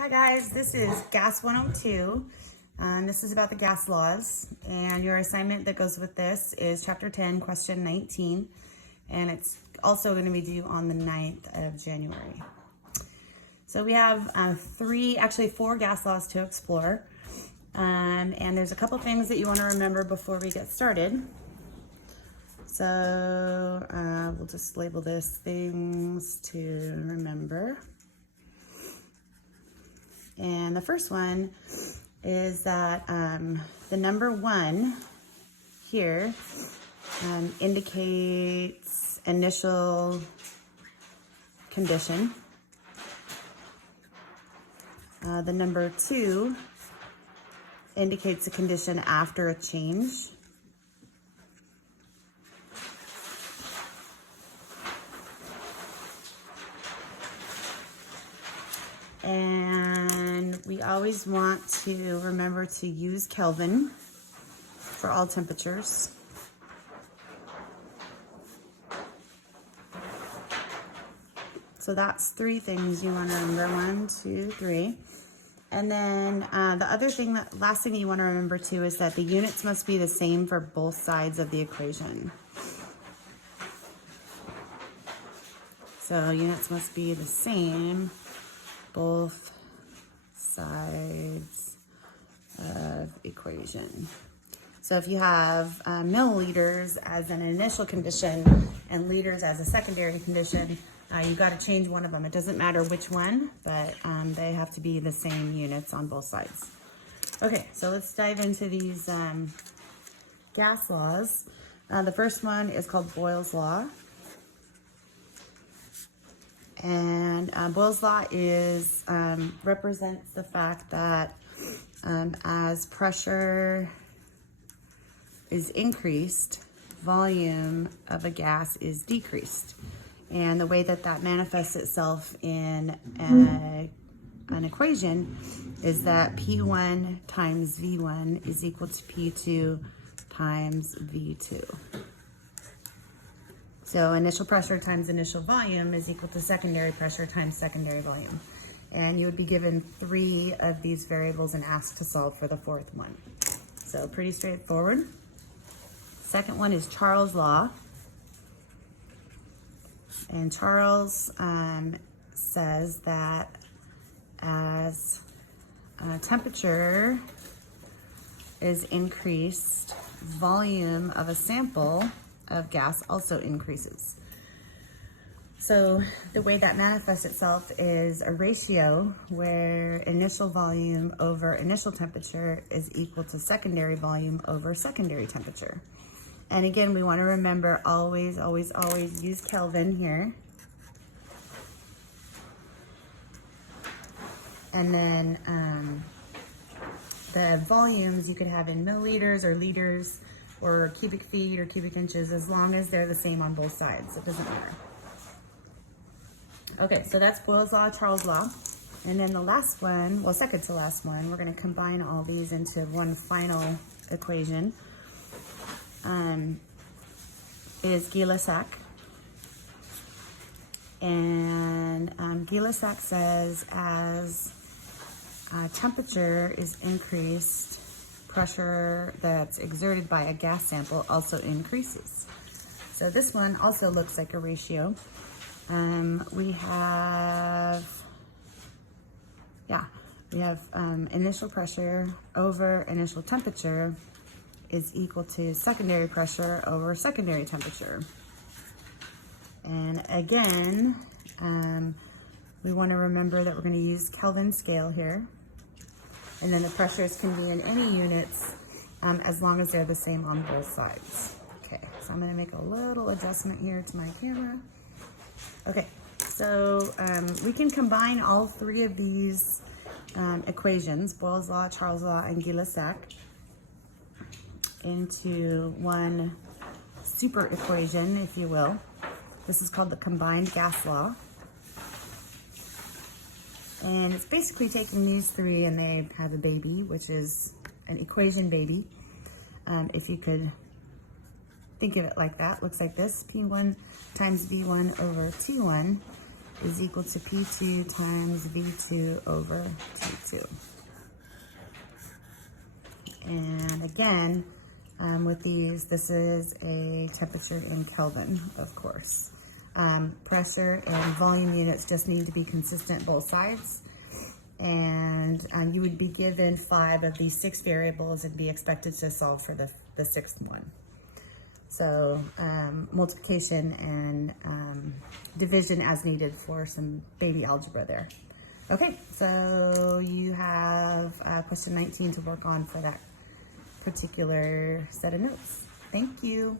Hi guys, this is Gas 102. This is about the gas laws, and your assignment that goes with this is Chapter 10, Question 19, and it's also going to be due on the 9th of January. So we have four gas laws to explore, and there's a couple things that you want to remember before we get started. So we'll just label this things to remember. And the first one is that the number 1 here indicates initial condition. The number 2 indicates a condition after a change. And we always want to remember to use Kelvin for all temperatures. So that's 3 things you want to remember. 1, 2, 3. And then last thing you want to remember too is that the units must be the same for both sides of the equation. So units must be the same both sides of equation. So if you have milliliters as an initial condition and liters as a secondary condition, you've got to change one of them. It doesn't matter which one, but they have to be the same units on both sides. Okay, so let's dive into these gas laws. The first one is called Boyle's Law. And Boyle's Law represents the fact that as pressure is increased, volume of a gas is decreased. And the way that manifests itself in an equation is that P1 times V1 is equal to P2 times V2. So initial pressure times initial volume is equal to secondary pressure times secondary volume. And you would be given 3 of these variables and asked to solve for the 4th one. So pretty straightforward. Second one is Charles' Law. And Charles says that as temperature is increased, volume of a sample of gas also increases. So the way that manifests itself is a ratio where initial volume over initial temperature is equal to secondary volume over secondary temperature. And again, we want to remember always use Kelvin here. And then the volumes you could have in milliliters or liters or cubic feet or cubic inches, as long as they're the same on both sides. It doesn't matter. Okay, so that's Boyle's Law, Charles' Law. And then the last one, well, second to last one, we're going to combine all these into one final equation. Is Lussac. And Lussac says as temperature is increased, pressure that's exerted by a gas sample also increases. So this one also looks like a ratio. We have initial pressure over initial temperature is equal to secondary pressure over secondary temperature. And again, we want to remember that we're going to use Kelvin scale here. And then the pressures can be in any units as long as they're the same on both sides. Okay, so I'm going to make a little adjustment here to my camera. Okay, so we can combine all 3 of these equations, Boyle's Law, Charles' Law, and Lussac, into one super equation, if you will. This is called the combined gas law. And it's basically taking these 3 and they have a baby, which is an equation baby. If you could think of it like that, looks like this. P1 times V1 over T1 is equal to P2 times V2 over T2. And again, with these, this is a temperature in Kelvin, of course. Pressure and volume units just need to be consistent both sides. And you would be given 5 of these 6 variables and be expected to solve for the 6th one. So multiplication and division as needed for some baby algebra there. Okay, so you have question 19 to work on for that particular set of notes. Thank you.